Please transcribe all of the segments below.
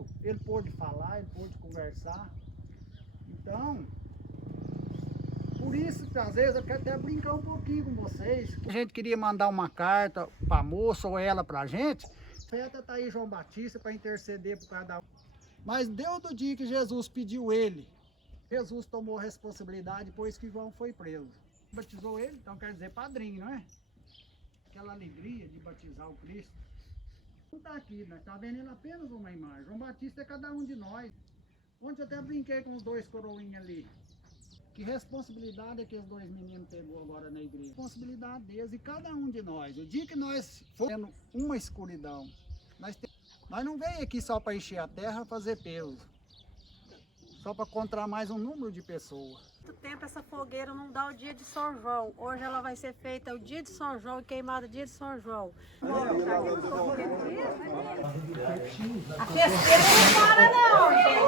junto, ele pôde falar, ele pôde conversar. Então, por isso que às vezes eu quero até brincar um pouquinho com vocês. A gente queria mandar uma carta para a moça ou ela para a gente. Feta tá aí João Batista para interceder por cada um. Mas deu do dia que Jesus pediu ele. Jesus tomou a responsabilidade depois que João foi preso. Batizou ele, então quer dizer padrinho, não é? Aquela alegria de batizar o Cristo. Não está aqui, nós estamos vendo ele apenas uma imagem. João Batista é cada um de nós. Ontem eu até brinquei com os dois coroinhas ali. Que responsabilidade é que os dois meninos pegou agora na igreja? Responsabilidade deles e cada um de nós. O dia que nós formos uma escuridão, nós não vem aqui só para encher a terra, fazer peso. Só para encontrar mais um número de pessoas. Muito tempo essa fogueira não dá o dia de São João. Hoje ela vai ser feita o dia de São João e queimada dia de São João. A festeira não para não, gente.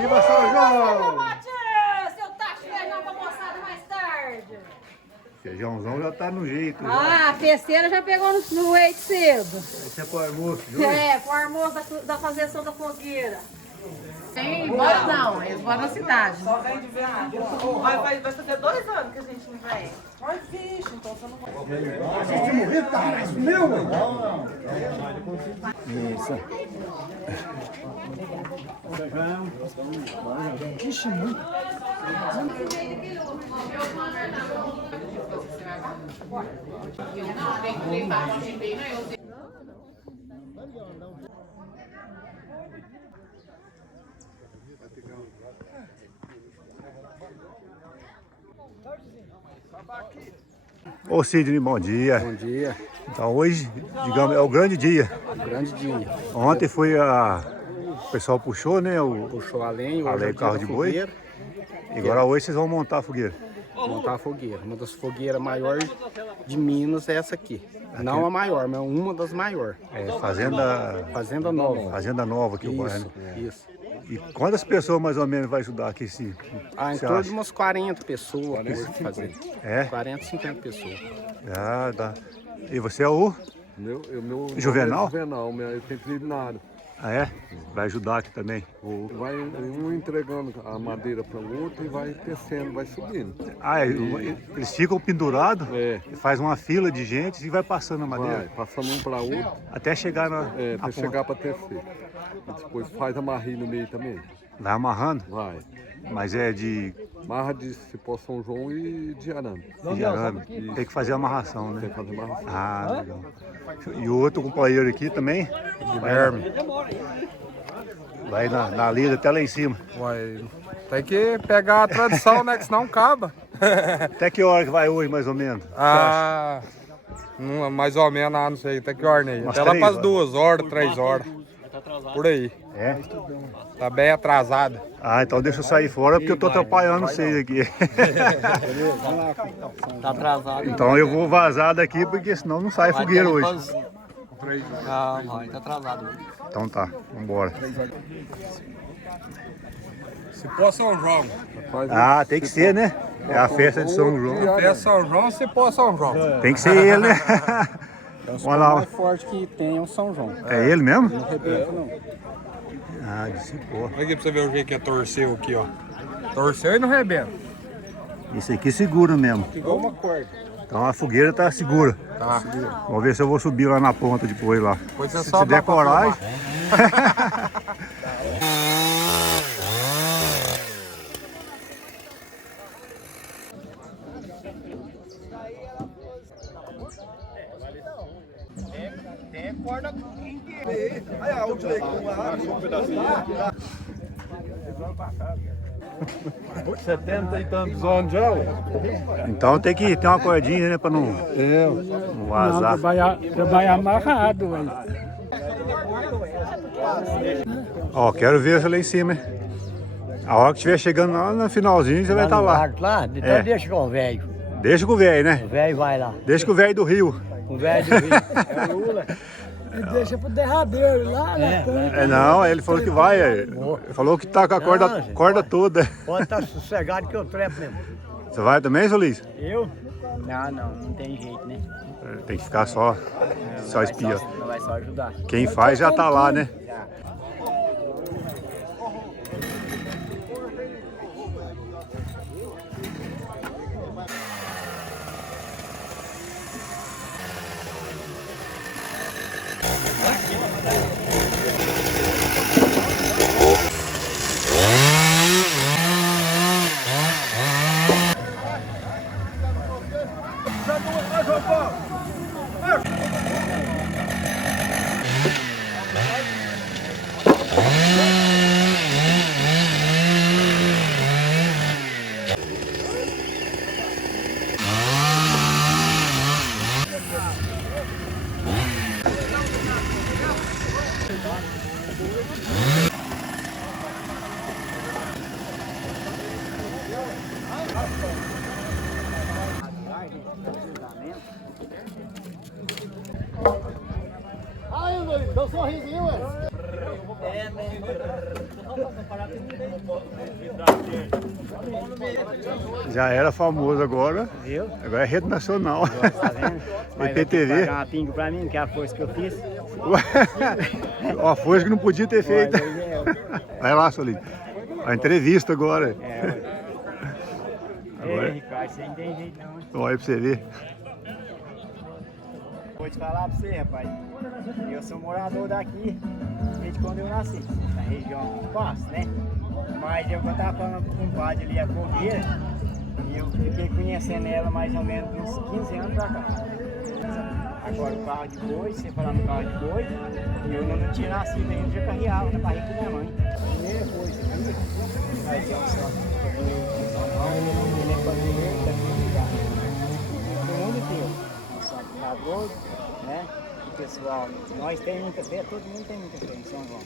Viva São João! Seu tacho feijão pra moçada mais tarde. Feijãozão já tá no jeito. Ah, a festeira já pegou no leite cedo. Esse é pro almoço, viu? Pro almoço da fazeção da fogueira. Tem, embora não, eles moram na cidade. Só vem de ver vai fazer 2 anos que a gente não vem. Mas vixe, então você não vai. Você tinha morrido, cara? Isso meu, mano? Isso. Ixi, muito. Ô Sidney, bom dia. Bom dia. Então hoje, digamos, é o grande dia. Grande dia. Ontem foi o pessoal puxou, né? Puxou a lenha, a hoje é lenha, o dia carro da de boi. fogueira. E agora hoje vocês vão montar a fogueira. Montar a fogueira. Uma das fogueiras maiores de Minas é essa aqui. Não a maior, mas uma das maiores. É, fazenda Nova. Fazenda Nova aqui o bairro. Isso, isso. E quantas pessoas mais ou menos vai ajudar aqui Em você torno acha? de umas 40 pessoas por fazer. É? 40, 50 pessoas. Ah, dá. E você é o? Meu Juvenal? É Juvenal, eu tenho tribunado. Ah, é? Vai ajudar aqui também. Vai um entregando a madeira para o outro e vai tecendo, vai subindo. Ah, eles ficam pendurados É. e faz uma fila de gente e vai passando a madeira. Vai, passando um para outro, Até chegar na até ponta. chegar para tecer. E depois faz amarrinho no meio também. Vai amarrando, Vai. mas é de Marra de Cipó São João e de arame. arame. Tem que fazer a amarração, Tem né? que fazer amarração. Ah, legal. E o outro companheiro aqui também? Guilherme. Vai na lida até lá em cima. Uai, tem que pegar a tradição, né? Que senão acaba. Até que hora que vai hoje, mais ou menos? Ah, mais ou menos, não sei, até que hora, né? Umas Até lá 3 para as horas. 2 horas, 3 horas. Por aí. É? Tá bem atrasado. Ah, então deixa eu sair fora porque eu tô atrapalhando vocês aqui. Tá atrasado. Então eu vou vazar daqui porque senão não sai fogueira hoje. Ah, vai, tá atrasado. Então tá, vambora. Cipó São João. Ah, tem que ser, né? É a festa de São João. Festa São João, Cipó São João. Tem que ser ele, né? É o Vamos lá. mais forte que tem é o São João. É ele mesmo? Não arrebenta, não. Ah, de cipó. Olha aqui pra você ver o jeito que é torceu aqui, ó. Torceu e não arrebenta. Esse aqui segura mesmo. Igual uma corda. Então a fogueira tá segura. Tá. Vamos ver se eu vou subir lá na ponta depois lá. Depois você Se sobe der lá pra coragem. Então tem que ter uma cordinha, né, pra não vazar. Trabalhar amarrado, aí. Ó, quero ver você lá em cima, hein? A hora que estiver chegando lá no finalzinho, você vai estar lá. Lá? Então É. deixa com o velho. Deixa com o velho, né? O velho vai lá. Deixa com o velho do Rio. O velho do Rio. É o Lula. E deixa pro derradeiro lá, né? É, não, ele falou que vai. Ele falou que tá com a corda toda. Pode estar sossegado que eu trepo mesmo. Você vai também, seu Luiz? Eu? Não tem jeito, né? Tem que ficar só espia. Não vai só ajudar. Quem faz já tá lá, né? Ai, Luiz, deu um sorrisinho, ué. Já era famoso agora. Viu? Agora é rede nacional. Tá vendo? IPTV. Pagar uma pinga pra mim, que é a força que eu fiz. Ó, foi que não podia ter feito. Vai lá, Solinho. A entrevista agora. Ei, Ricardo, você não tem jeito não. Olha pra você ver. Vou te falar pra você, rapaz. Eu sou morador daqui desde quando eu nasci, na região Passo, né? Mas eu tava falando com o compadre ali, a fogueira, e eu fiquei conhecendo ela mais ou menos uns 15 anos pra cá. Agora o carro de boi, você falar no carro de boi, e eu não tinha nascido ainda, já carreava na barriga da minha mãe. Primeira coisa aqui, aí tem um santo, ele é padrinho daqui de casa. Do mundo inteiro, um santo ladroso, né? Pessoal, nós temos muita fé, todo mundo tem muita fé em São João.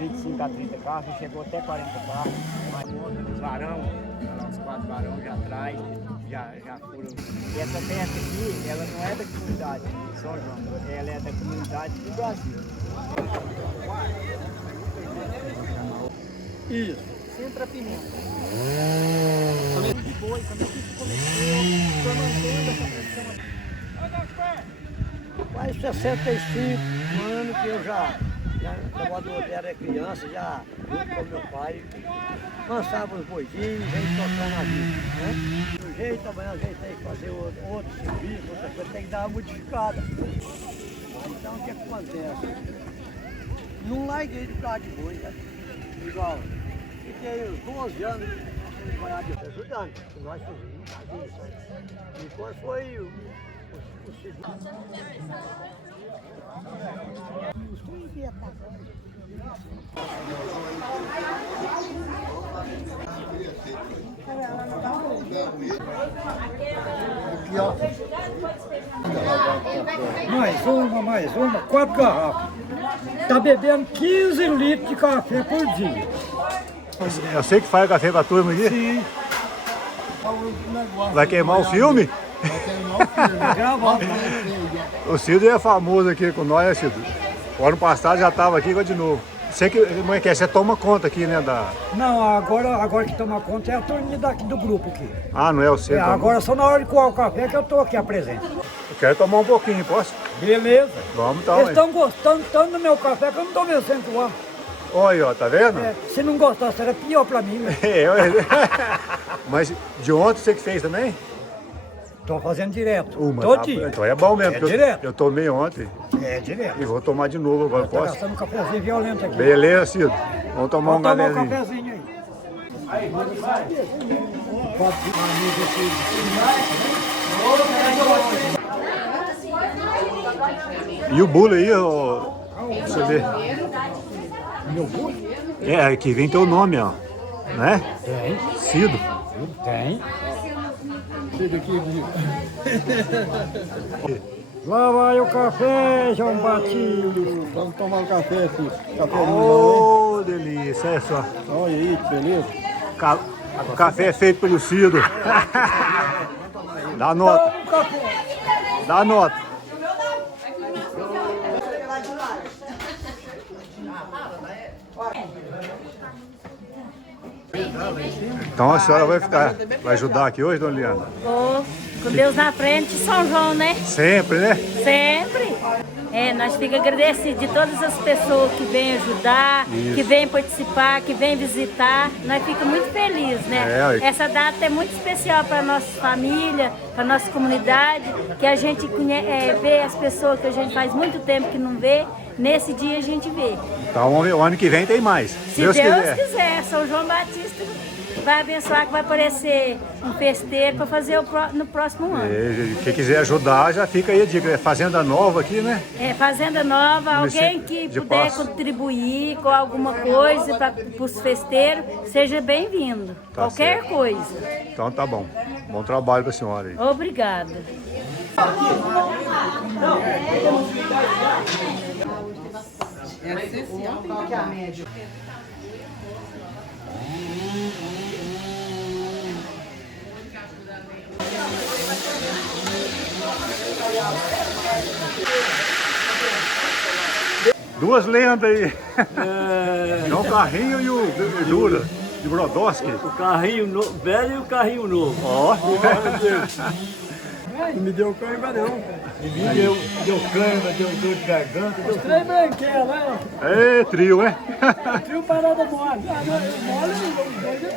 25 a 30 carros, chegou até 40 carros. Os varão, os 4 varão já atrás, já foram. E essa festa aqui, ela não é da comunidade de São João, ela é da comunidade do Brasil. Isso. Sempre a pimenta. Cabeça de boi, cabeça de começou, mantendo essa tradição. Faz 65 anos que eu quando eu era criança, já junto com meu pai, lançava os boizinhos, vem tocando a vida, né? Do jeito, amanhã a gente tem que fazer outro serviço, outra coisa, tem que dar uma modificada. Então o que acontece? Não larguei de ficar de boi, né? Igual, fiquei uns 12 anos ajudando, nós fazíamos. E quando foi o segundo. Aqui, ó. Mais uma, 4 garrafas. Tá bebendo 15 litros de café por dia. Eu sei que faz café pra turma aqui. Sim. Vai queimar o filme? Vai queimar o filme. Gravado. O Cido é famoso aqui com nós, né, Cido? O ano passado já estava aqui, agora de novo. Você que, mãe, você toma conta aqui, né? Não, agora que toma conta é a turminha daqui do grupo aqui. Ah, não é o seu? Então... Agora só na hora de coar o café que eu tô aqui apresente. Eu quero tomar um pouquinho, posso? Beleza. Vamos então. Eles estão gostando tanto do meu café que eu não tô vencendo coar. Olha, ó, tá vendo? Se não gostasse, era pior pra mim. Né? Mas de ontem você que fez também? Tô fazendo direto. Todo dia. Então é bom mesmo. Direto. Eu tomei ontem. É direto. E vou tomar de novo agora, Tô posso? gastando um cafezinho violento aqui. Beleza, Cido. Vamos tomar um cafezinho. Vamos tomar um cafezinho aí. E o bolo aí, ó, deixa eu ver. Meu bolo? É, aqui vem teu nome, ó. Né? Tem. Cido. Tem. Cido aqui, lá vai o café, João Batista. Vamos tomar um café, filho. Café Oh, delícia, é só. Olha aí, que beleza. O café é feito pelo Cido. Dá nota. Dá nota. Então a senhora vai ajudar aqui hoje, dona Liana? Vou, com Deus na frente, São João, né? Sempre, né? Sempre. Nós ficamos agradecidos de todas as pessoas que vêm ajudar, que vêm participar, que vêm visitar. Nós ficamos muito felizes, né? Essa data é muito especial para a nossa família, para a nossa comunidade, que a gente vê as pessoas que a gente faz muito tempo que não vê. Nesse dia a gente vê. Então o ano que vem tem mais. Se Deus quiser, São João Batista vai abençoar que vai aparecer um festeiro para fazer no próximo ano. Quem quiser ajudar, já fica aí a dica. É Fazenda Nova aqui, né? Fazenda Nova, alguém que puder contribuir com alguma coisa para os festeiros, seja bem-vindo. Qualquer coisa. Então tá bom. Bom trabalho para a senhora aí. Obrigada. Duas lendas aí. É o carrinho e o Jura, de Brodowski. O carrinho velho e o carrinho novo. Ó. Não me deu cãibra não. Deu cãibra, deu dor de garganta. Os três branquinhos, né? É, trio, né? Trio parada mole. Mole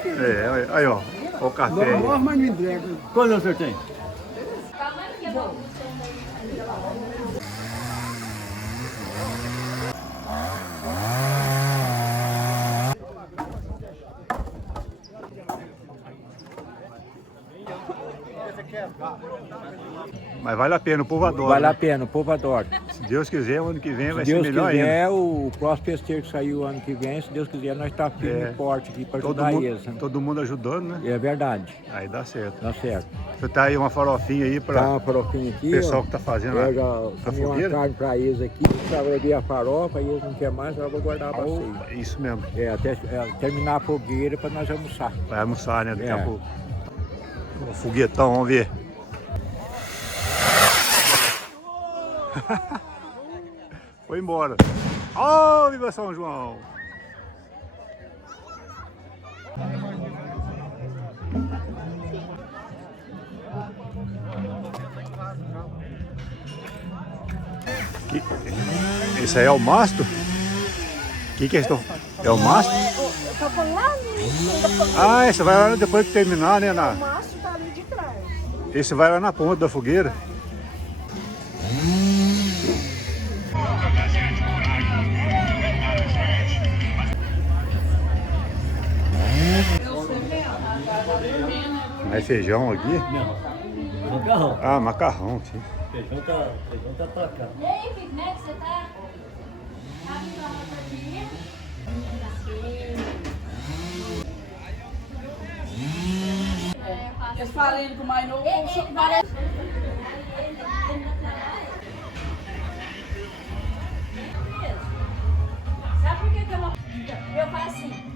é, aí ó. Olha o café aí. Mas me entrega. Quantos você tem? Mas vale a pena, o povo adora. Vale né? a pena, o povo adora. Se Deus quiser, o ano que vem vai Se ser Deus melhor quiser, ainda. o próximo festeiro que sair o ano que vem, se Deus quiser, nós estamos firme e forte aqui para ajudar eles. Né? Todo mundo ajudando, né? É verdade. Aí dá certo. Dá certo. Você tá aí uma farofinha aí para uma farofinha aqui, o pessoal que tá fazendo eu a já comi uma fogueira? carne para eles aqui, para beber a farofa, e eles não querem mais, eu vou guardar para vocês. Isso mesmo. Até terminar a fogueira para nós almoçar. Vai almoçar, né? Daqui a pouco. O foguetão, vamos ver. Foi embora. Oh, viva São João! Esse aí é o mastro? O que é isso? É o mastro? Eu tô falando lá no... Ah, esse vai lá depois que terminar, né? O mastro tá ali de trás. Esse vai lá na ponta da fogueira. Mais feijão aqui? Não, macarrão. Ah, macarrão, sim. Feijão tá pra cá. David, como é que você tá? Eles falam com o mais novo. Sabe por que eu faço assim?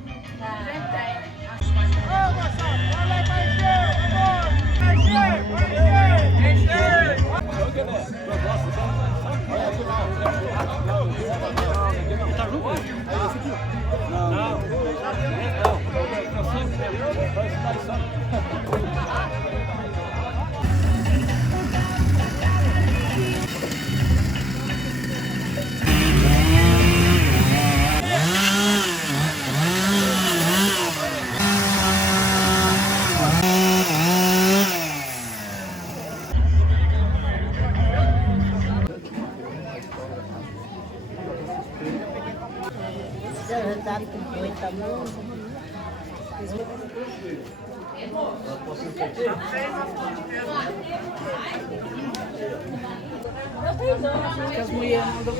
Que as mulheres mandam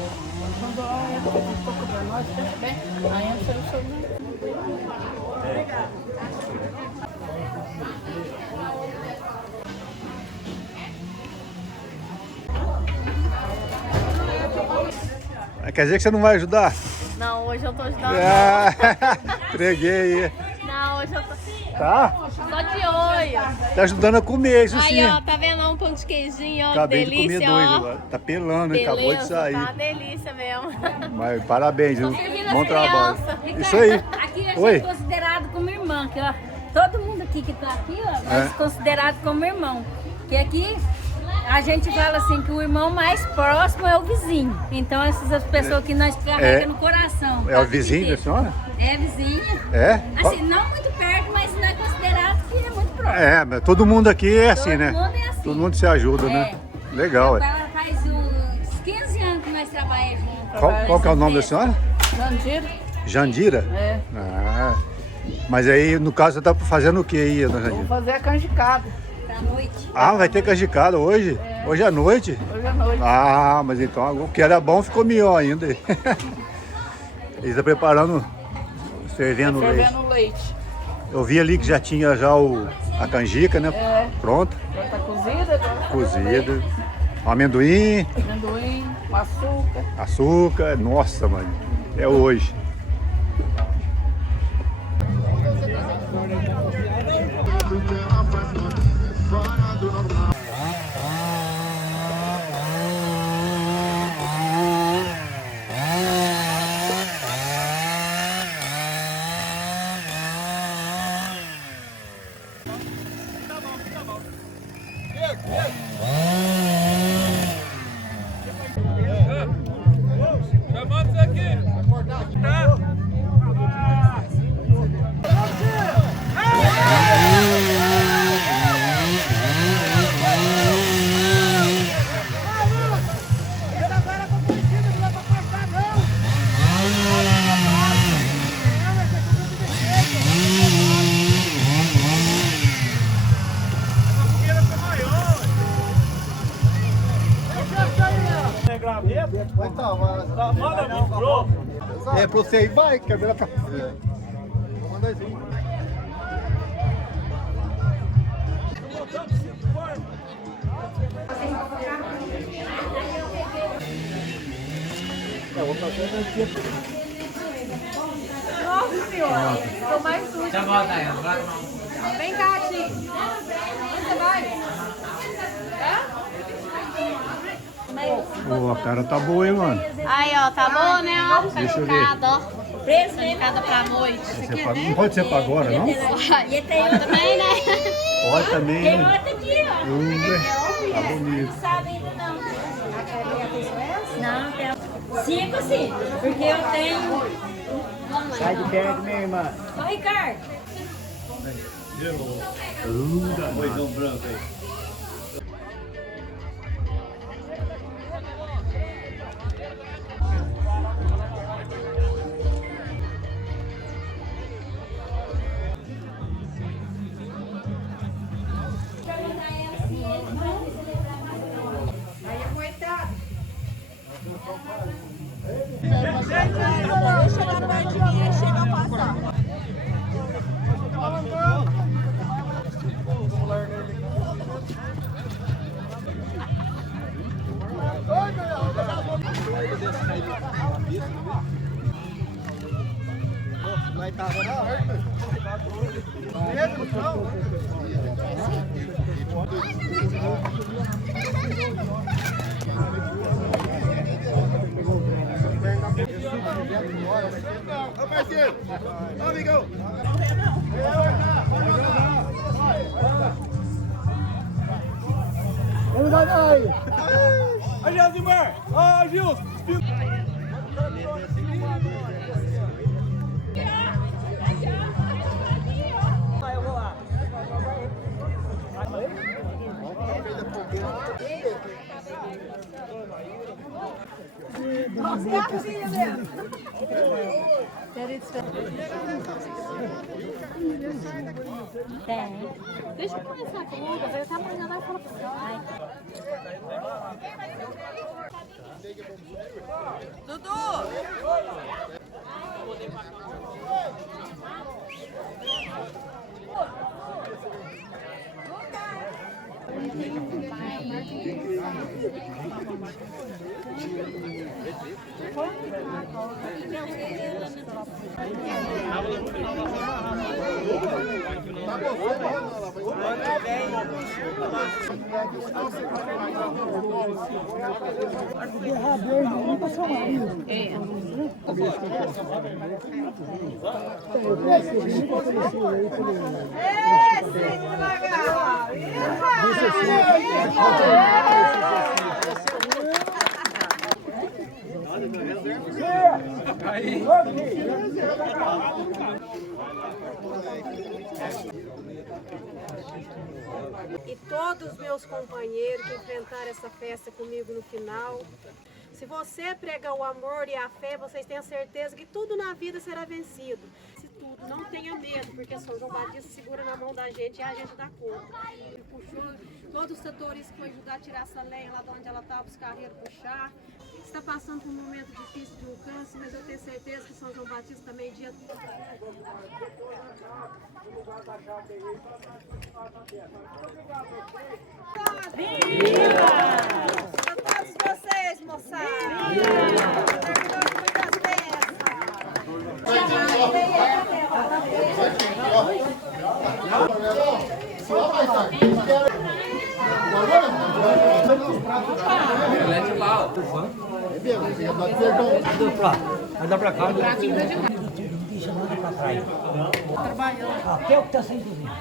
quando olha, pouco para nós, bem, aí eu sou Quer dizer que você não vai ajudar? Não, hoje eu tô ajudando. Entreguei aí. Não, hoje eu tô... Tá? Só de hoje. Aí, ó. Tá ajudando a comer, isso sim. Aí, ó, tá vendo lá um pão de queijinho, ó, Acabei que de comer delícia, 2 ó. agora. Tá pelando, hein? Acabou de sair. Tá uma delícia mesmo. Mas parabéns, viu? servindo Bom as trabalho. crianças. Isso aí. Aqui eu Oi. sou considerado como irmã, que ó, todo mundo aqui que tá aqui, ó, é considerado como irmão. Que aqui a gente fala assim que o irmão mais próximo é o vizinho. Então essas pessoas que nós carregamos no coração. É o vizinho da senhora? É vizinha. É? Assim, não muito perto, mas não é considerado que é muito próximo. É, mas todo mundo aqui é assim, né? Todo mundo é assim. Todo mundo se ajuda, né? Legal, é. Ela faz uns 15 anos que nós trabalhamos juntos. Qual que é o nome da senhora? Jandira. Jandira? É. Ah, mas aí, no caso, você tá fazendo o que aí, dona Jandira? Vamos fazer a canjicada. Pra noite. Ah, vai ter canjicada hoje? É. Hoje à noite? Hoje à noite. Ah, mas então o que era bom ficou melhor ainda. Eles estão preparando, fervendo o leite. Fervendo leite. Eu vi ali que já tinha a canjica, né? É. Pronta. Já tá cozida. Agora Cozida. Amendoim, amendoim, açúcar. açúcar. Nossa, mano. É hoje. Chamamos aqui. Tá? É pra você ir, vai, quebra pra você. Vou mandar isso aí. Eu vou fazer aqui. Nossa senhora, tô mais sujo. Já volta aí, vai. Vem cá, Ti. Onde você vai? Pô, a cara tá boa, hein, mano? Aí, ó, tá bom, né? Ó, Deixa eu ver. canjicada, ó. Canjicada pra noite. Não pode ser pra agora, não? E tem outra Também, né? Pode também, Tem né? outra aqui, ó. Tá bonito. Não sabe ainda não. Não, tem 5 sim. Porque eu tenho. Sai de perto, minha irmã. Ô, Ricardo. Coisão branco aí. Ô, parceiro! Ô, amigão! Vamos dar aí! Ô, Josimar! Ô, Gilson! Nossa, é a cozinha mesmo. Tem. Deixa eu começar com o Lucas, ele tá amanhã vai falar pra você. E todos os meus companheiros que enfrentaram essa festa comigo no final. Se você pregar o amor e a fé, vocês têm a certeza que tudo na vida será vencido. Se tudo, não tenha medo, porque São João Batista segura na mão da gente e a gente dá conta. Ele puxou todos os setoristas que foi ajudar a tirar essa lenha lá de onde ela estava, os carreiros puxar. Está passando por um momento difícil de um câncer, mas eu tenho certeza que São João Batista também dia. Viva! A todos vocês, moçada! Terminou com muitas Vai dar pra cá. Deixa nada pra trás. Trabalhando. Até o que tá sem dormir.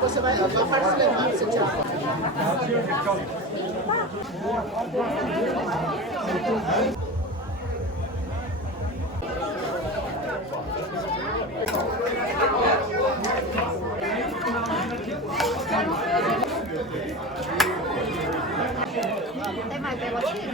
Você vai na parte de levar, você tira. Tem mais bela aqui?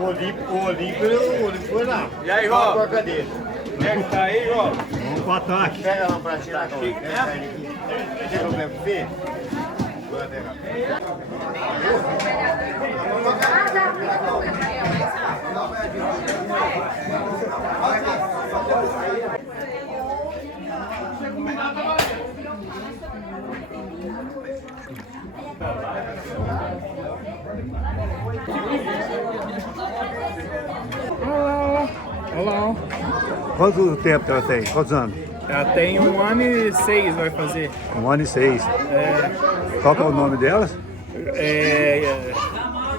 O Olímpio foi lá. E aí, Ró? Como é que tá aí, Ró? Vamos pro ataque. Pega lá pra tirar aqui. Tem problema com você? Olá. Quanto tempo ela tem? Quantos anos? Ela tem 1 ano e 6, vai fazer. 1 ano e 6. É, Qual que é o nome delas?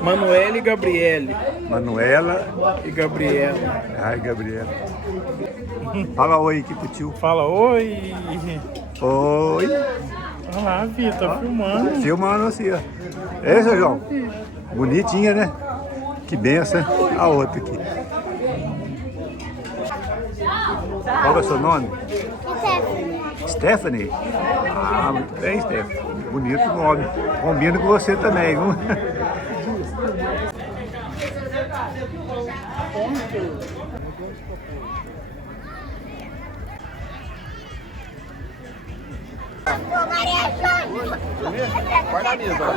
Manuela e Gabriele. Manuela e Gabriela. Ai, Gabriela. Fala oi aqui pro tio. Fala oi. Oi. Olha lá, Vitor, tá filmando. Filmando assim, ó. É, seu João? Bonitinha, né? Que benção. A outra aqui. Qual é o seu nome? Stephanie. Ah, muito bem, Stephanie. Bonito nome. Combina com você também, viu? Guarda a mesa.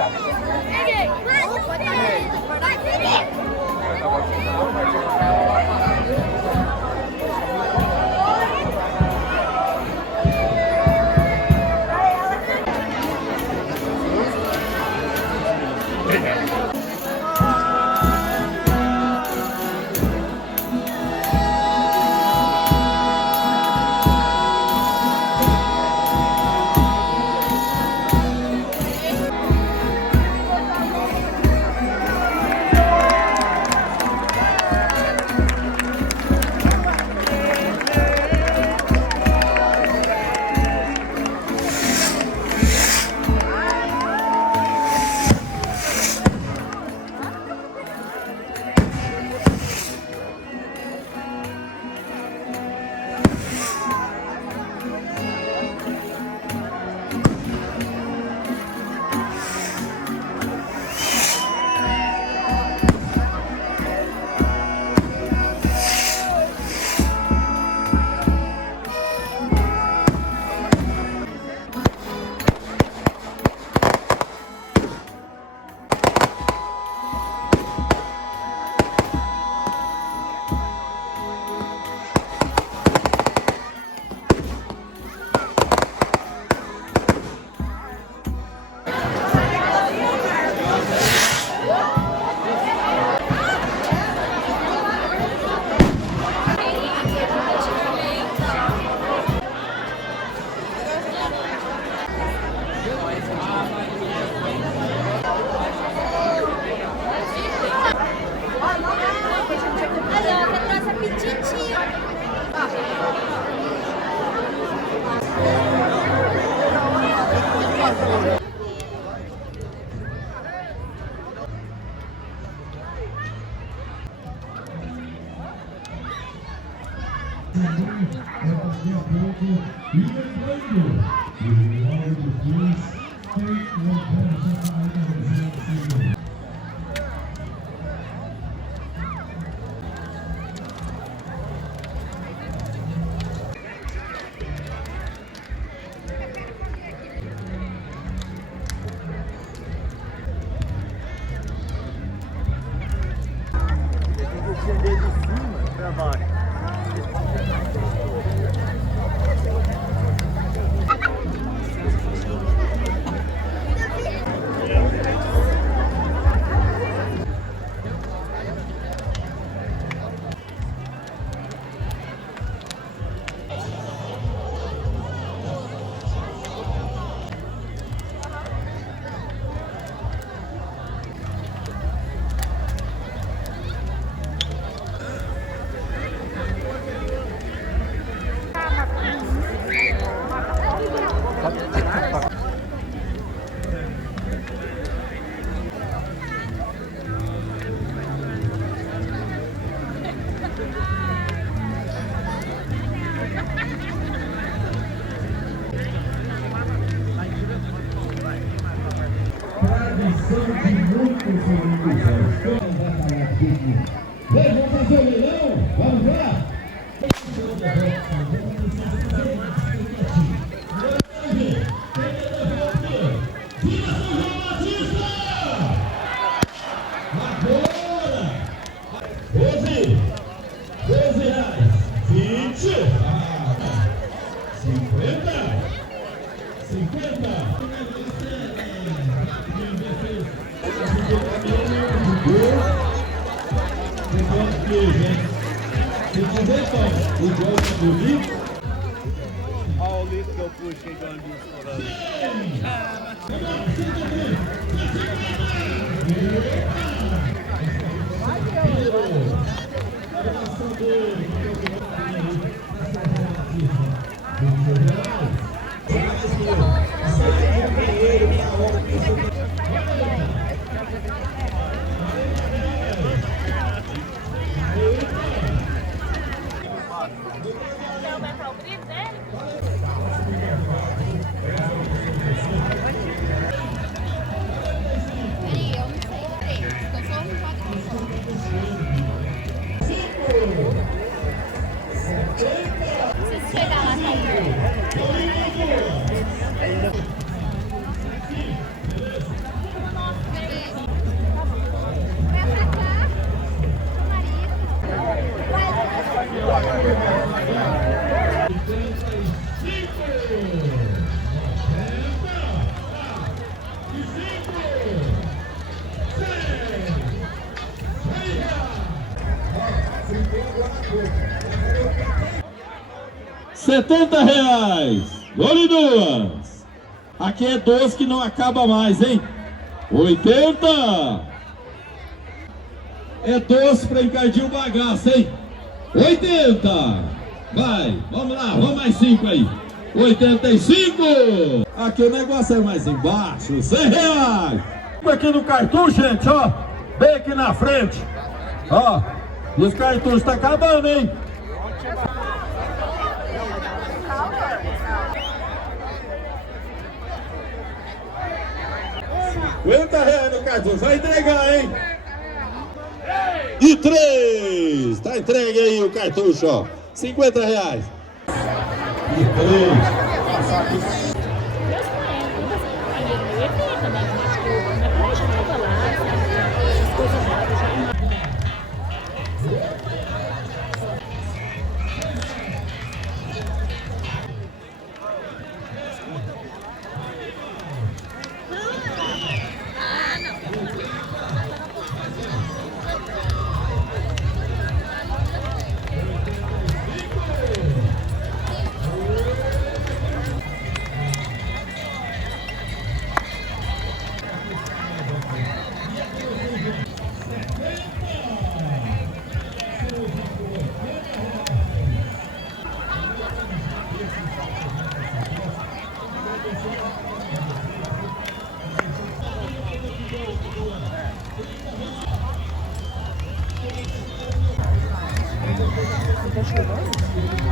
Desde cima para baixo. Vamos fazer o leilão? Vamos lá? Olha o litro que eu pus chegando de R$70. Gole duas. Aqui é doce que não acaba mais, hein? 80. É doce para encardir o bagaço, hein? 80. Vai, vamos lá, vamos mais 5 aí. 85. Aqui o negócio é mais embaixo. R$100. Aqui no cartucho, gente, ó. Bem aqui na frente. Ó. E os cartuchos estão acabando, hein? R$50 no cartucho, vai entregar, hein? E 3, tá entregue aí o cartucho, ó. R$50. E 3. Tá chegando?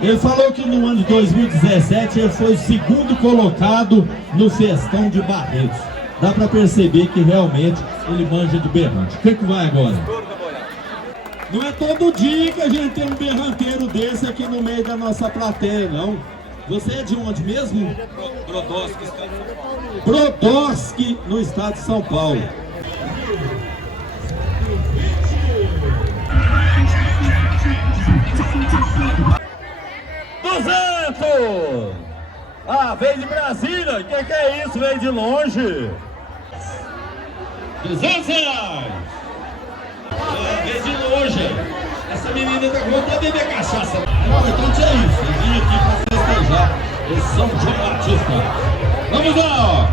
Ele falou que no ano de 2017 ele foi o segundo colocado no Festão de Barretos. Dá pra perceber que realmente ele manja de berrante. O que vai agora? Não é todo dia que a gente tem um berranteiro desse aqui no meio da nossa plateia, não. Você é de onde mesmo? Brodowski, estado de São Paulo. Brodowski, no estado de São Paulo. Ah, veio de Brasília. O que é isso? Veio de longe. 200 reais. Ah, veio de longe. Essa menina tá com vontade de beber cachaça. Não, então tinha isso. Eu vim aqui pra festejar o São João Batista. Vamos lá, ó.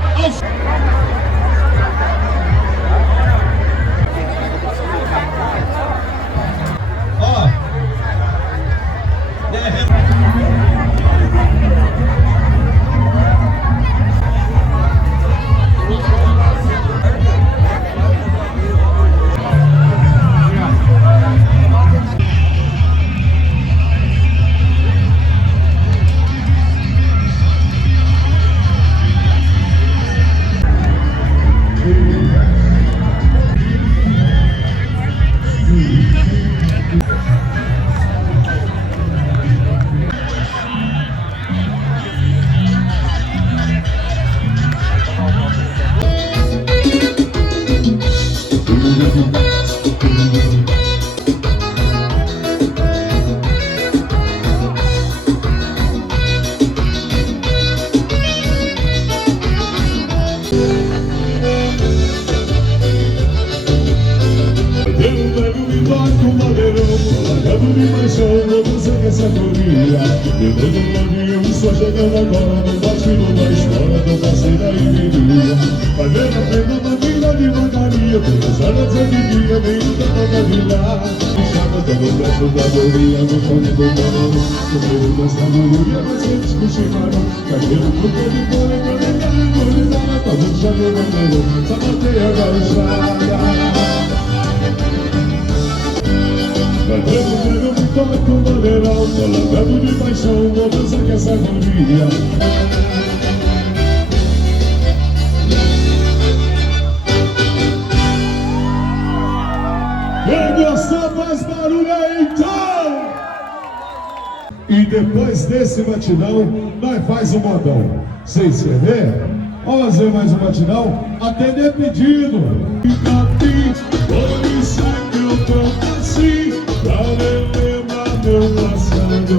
Chegando agora no bastidor da história do parceiro da engenharia. Vai ver a pena na vida devagarinho, pelas horas de dia, nem da toda vila. Chama todo o resto da bolinha no fone do barulho. No meio da sabedoria, mas eles que chegaram. Caíram pro pé de fora, conectaram e colizaram. Todo o chave bandeiro, só batei a gauchada. Vai ver o velho me toca o madeirão, tô largado de paixão, vou dançar com essa agonia. Quem gostou faz barulho aí, então! E depois desse batidão, nós faz um modão. Sem CD, vamos fazer mais um batidão, atender pedido. Por isso é que eu tô assim, pra lembrar meu passado.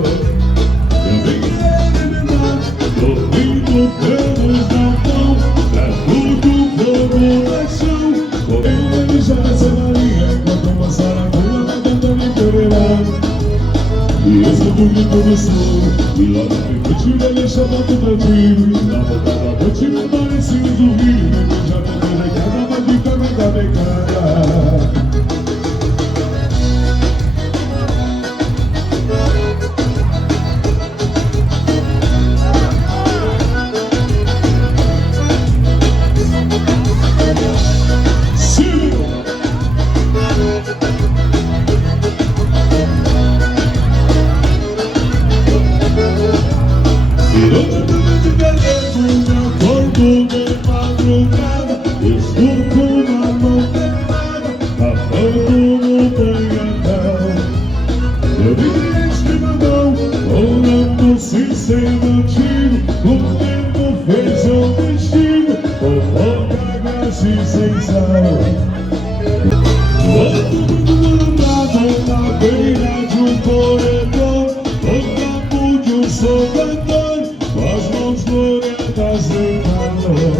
Eu vim relembrar, ouvindo pelos galpão, pra tudo fogo paixão. Correndo já essa marinha, enquanto uma saragula lá dentro me quebrerá. E esse mundo começou, e lá na frente ele chamando meu time. Na boca da noite me parecia um rio, me já me delegada, mas de caminho bem cara. Escuto uma mão queimada, a evidente mão, orando-se sendo antigo, o tempo fez seu destino, fofoca, graça e sensação. Todo mundo andava na beira de um corredor, no campo de um soldador, com as mãos morenas em calor.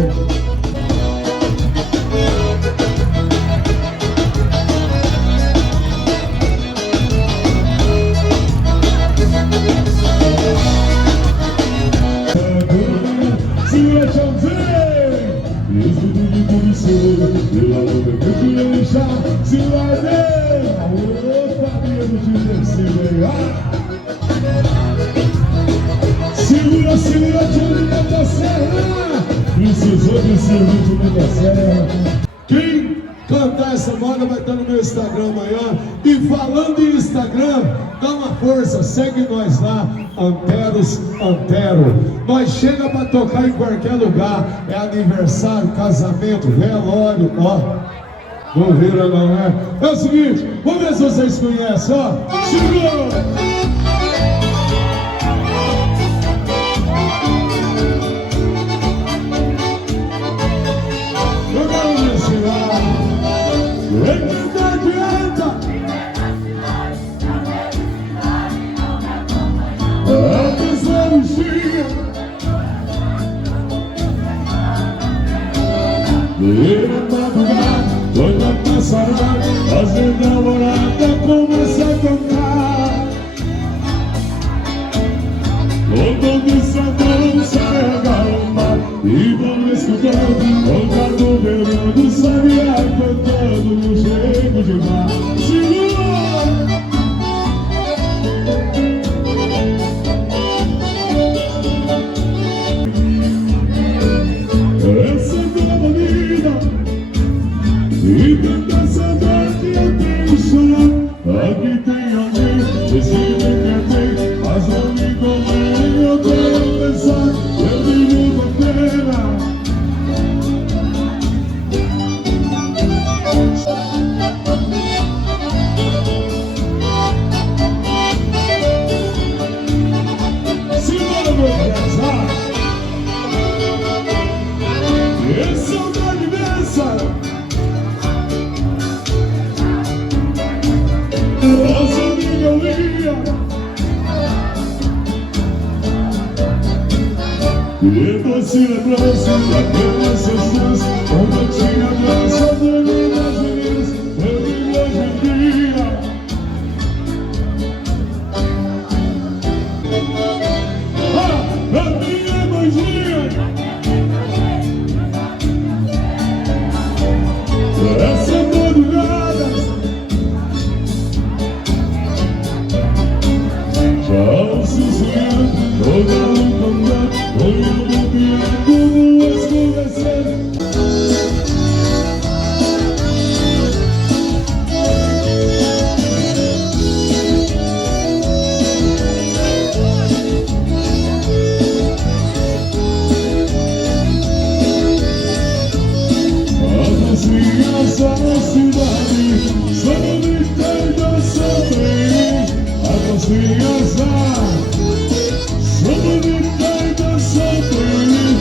Segura, segura, tira da serra. Precisou de serviço da serra. Quem cantar essa moda vai estar no meu Instagram amanhã. E falando em Instagram, dá uma força, segue nós lá, Anteros Antero. Nós chega para tocar em qualquer lugar. É aniversário, casamento, velório, ó. Não vira não, né? É o seguinte, vamos ver se vocês conhecem, ó. Segura! Quando a passarada, fazendo a morada, começa a cantar. Quando disse a mão, sai a galma, e vamos escutando, cantando, verando, sabia, cantando no jeito de mar. Segura! Essa nova vida e tanta saudade que eu tenho chorar. Aqui tem alguém, esse me tem, mas não me convém. Eu quero pensar, eu vivo com pena. Se eu vou casar, e saudade dessa. Nossa amiga Lia, e você lembrança daquelas sessões onde eu tinha dança do meu das eu vivo hoje em dia. Ah, a minha manjinha, essa madrugada já se sente, toda um cantando, olhando piano, escurecendo. As minhas da cidade são brincadeira sobre as minhas são brincadeira sobre.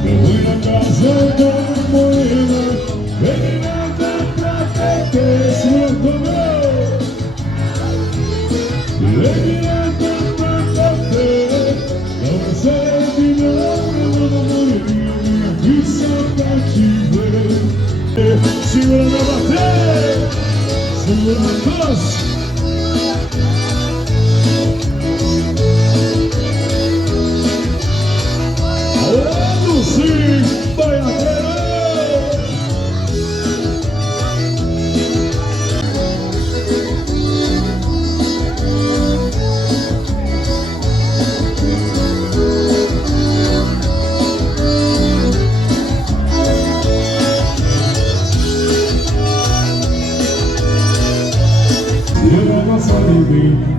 Eu fui na casa da morena, vem nada pra ter sua comeu. Vem nada pra ter, não sei que não moreninha, minha vista pra te ver. Segura na bater, segura na tosse. Sim, baianeiro!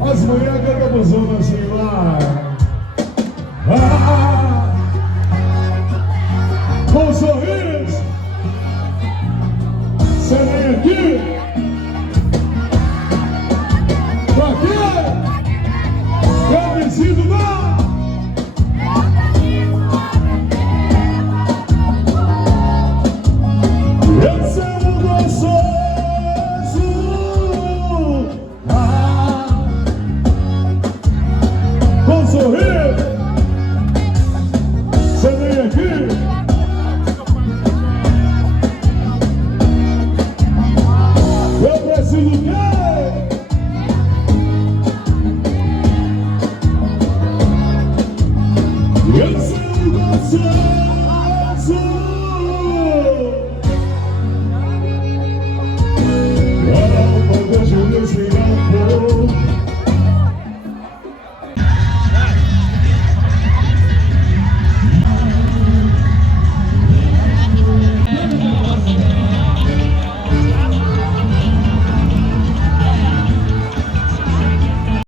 As mulheres cantam a Zona, sei lá.